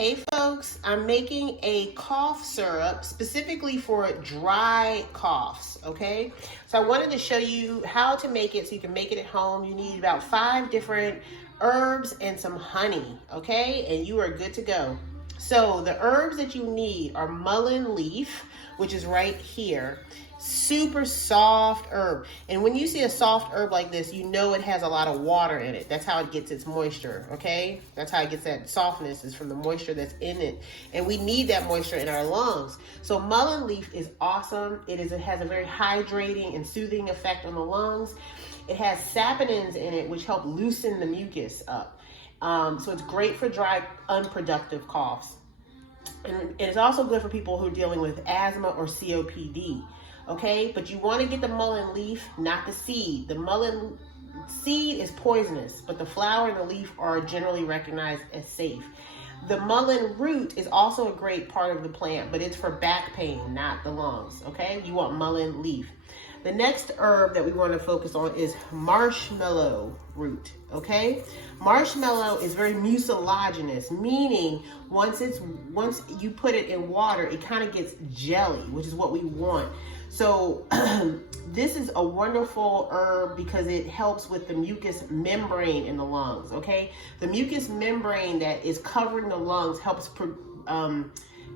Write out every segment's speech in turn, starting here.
Hey folks, I'm making a cough syrup specifically for dry coughs, okay? So I wanted to show you how to make it so you can make it at home. You need about 5 different herbs and some honey, okay? And you are good to go. So the herbs that you need are mullein leaf, which is right here. Super soft herb. And when you see a soft herb like this, you know it has a lot of water in it. That's how it gets its moisture, okay? That's how it gets that softness, is from the moisture that's in it. And we need that moisture in our lungs. So mullein leaf is awesome. It has a very hydrating and soothing effect on the lungs. It has saponins in it, which help loosen the mucus up. So it's great for dry, unproductive coughs. And it's also good for people who are dealing with asthma or COPD. Okay, but you want to get the mullein leaf, not the seed. The mullein seed is poisonous, but the flower and the leaf are generally recognized as safe. The mullein root is also a great part of the plant, but it's for back pain, not the lungs. Okay, you want mullein leaf. The next herb that we want to focus on is marshmallow root, okay? Marshmallow is very mucilaginous, meaning once you put it in water, it kind of gets jelly, which is what we want. So this is a wonderful herb because it helps with the mucous membrane in the lungs, okay? The mucous membrane that is covering the lungs helps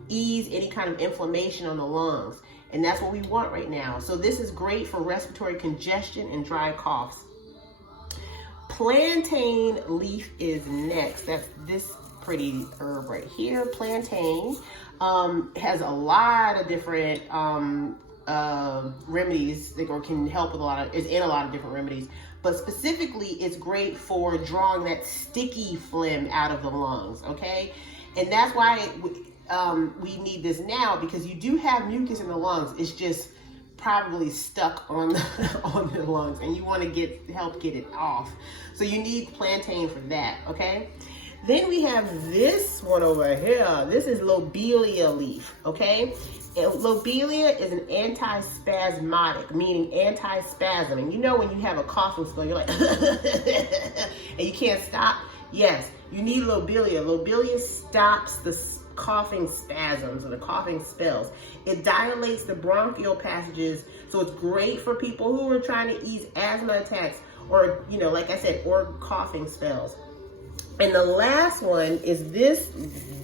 ease any kind of inflammation on the lungs. And that's what we want right now. So this is great for respiratory congestion and dry coughs. Plantain leaf is next. That's this pretty herb right here. Plantain has a lot of different remedies that can help with is in a lot of different remedies. But specifically, it's great for drawing that sticky phlegm out of the lungs, okay? And that's why we need this now, because you do have mucus in the lungs. It's just probably stuck on the lungs, and you want to help get it off. So you need plantain for that, okay? Then we have this one over here. This is Lobelia leaf, okay? And Lobelia is an anti-spasmodic, meaning anti-spasm. And you know when you have a coughing spell, you're like, and you can't stop? Yes, you need Lobelia. Lobelia stops the coughing spasms or the coughing spells. It dilates the bronchial passages, so it's great for people who are trying to ease asthma attacks or, you know, like I said, or coughing spells. And the last one is this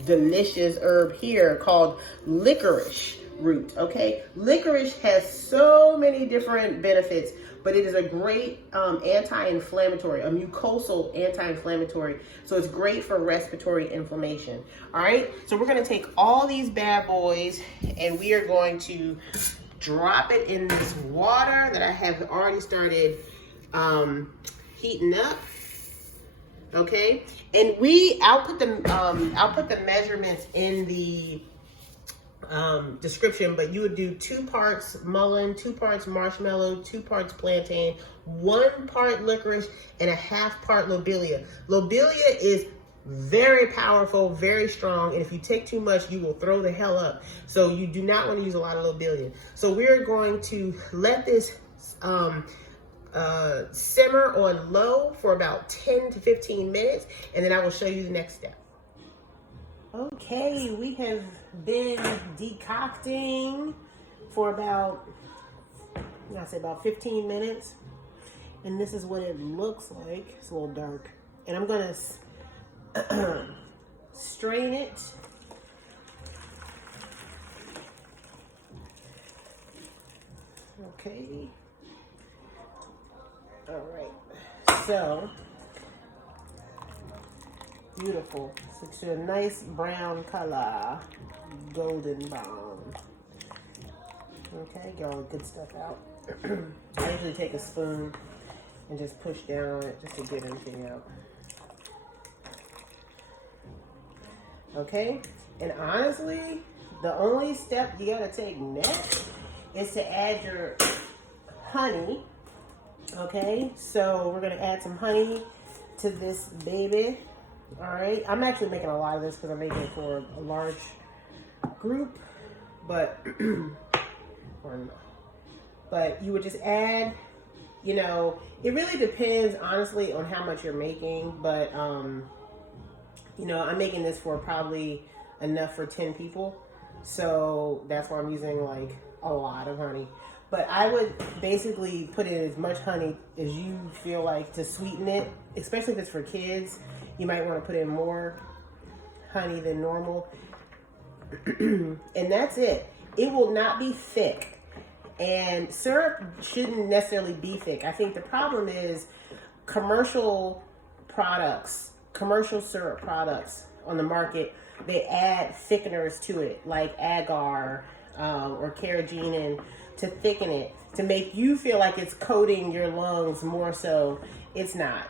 delicious herb here called licorice root, okay? Licorice has so many different benefits, but it is a great anti-inflammatory, a mucosal anti-inflammatory. So it's great for respiratory inflammation. All right, so we're gonna take all these bad boys and we are going to drop it in this water that I have already started heating up. Okay, and I'll put the measurements in the description, but you would do 2 parts mullein, 2 parts marshmallow, 2 parts plantain, 1 part licorice, and a 1/2 part lobelia. Lobelia is very powerful, very strong, and if you take too much, you will throw the hell up. So you do not want to use a lot of lobelia. So we're going to let this simmer on low for about 10 to 15 minutes, and then I will show you the next step. Okay, we have been decocting for about 15 minutes, and this is what it looks like. It's a little dark, and I'm gonna strain it. Okay. All right, so beautiful. It's a nice brown color, golden brown. Okay, get all the good stuff out. I usually take a spoon and just push down on it just to get everything out. Okay, and honestly, the only step you gotta take next is to add your honey. Okay, so we're gonna add some honey to this baby. All right, I'm actually making a lot of this because I'm making it for a large group, but you would just add, you know, it really depends honestly on how much you're making, but You know, I'm making this for probably enough for 10 people. So that's why I'm using like a lot of honey. But I would basically put in as much honey as you feel like to sweeten it, especially if it's for kids. You might want to put in more honey than normal. And that's it. It will not be thick. And syrup shouldn't necessarily be thick. I think the problem is commercial products, commercial syrup products on the market, they add thickeners to it, like agar or carrageenan, to thicken it, to make you feel like it's coating your lungs more so. It's not.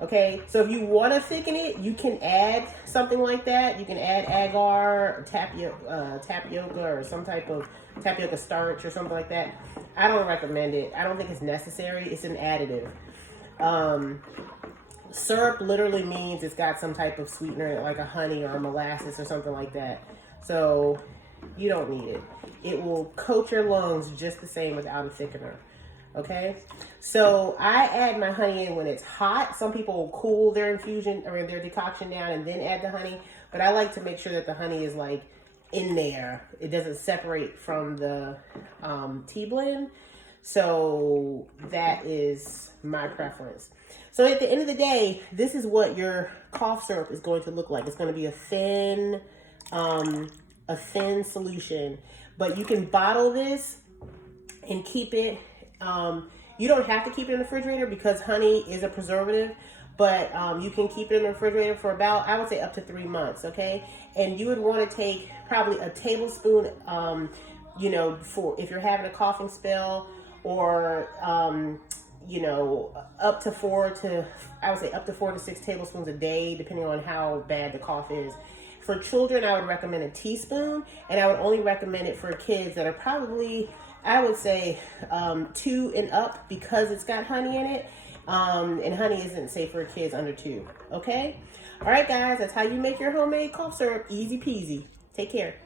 Okay, so if you want to thicken it, you can add something like that. You can add agar, tapioca, or some type of tapioca starch or something like that. I don't recommend it. I don't think it's necessary. It's an additive. Syrup literally means it's got some type of sweetener, like a honey or a molasses or something like that. So you don't need it. It will coat your lungs just the same without a thickener. Okay, so I add my honey in when it's hot. Some people will cool their infusion or their decoction down and then add the honey, but I like to make sure that the honey is like in there. It doesn't separate from the tea blend. So that is my preference. So at the end of the day, this is what your cough syrup is going to look like. It's going to be a thin solution, but you can bottle this and keep it. You don't have to keep it in the refrigerator because honey is a preservative, but you can keep it in the refrigerator for about, I would say, up to 3 months, okay? And you would want to take probably a tablespoon, you know, for if you're having a coughing spell, or you know, up to 4 to 6 tablespoons a day, depending on how bad the cough is. For children, I would recommend a teaspoon, and I would only recommend it for kids that are probably, I would say, 2 and up, because it's got honey in it. And honey isn't safe for kids under 2. Okay? All right, guys, that's how you make your homemade cough syrup. Easy peasy. Take care.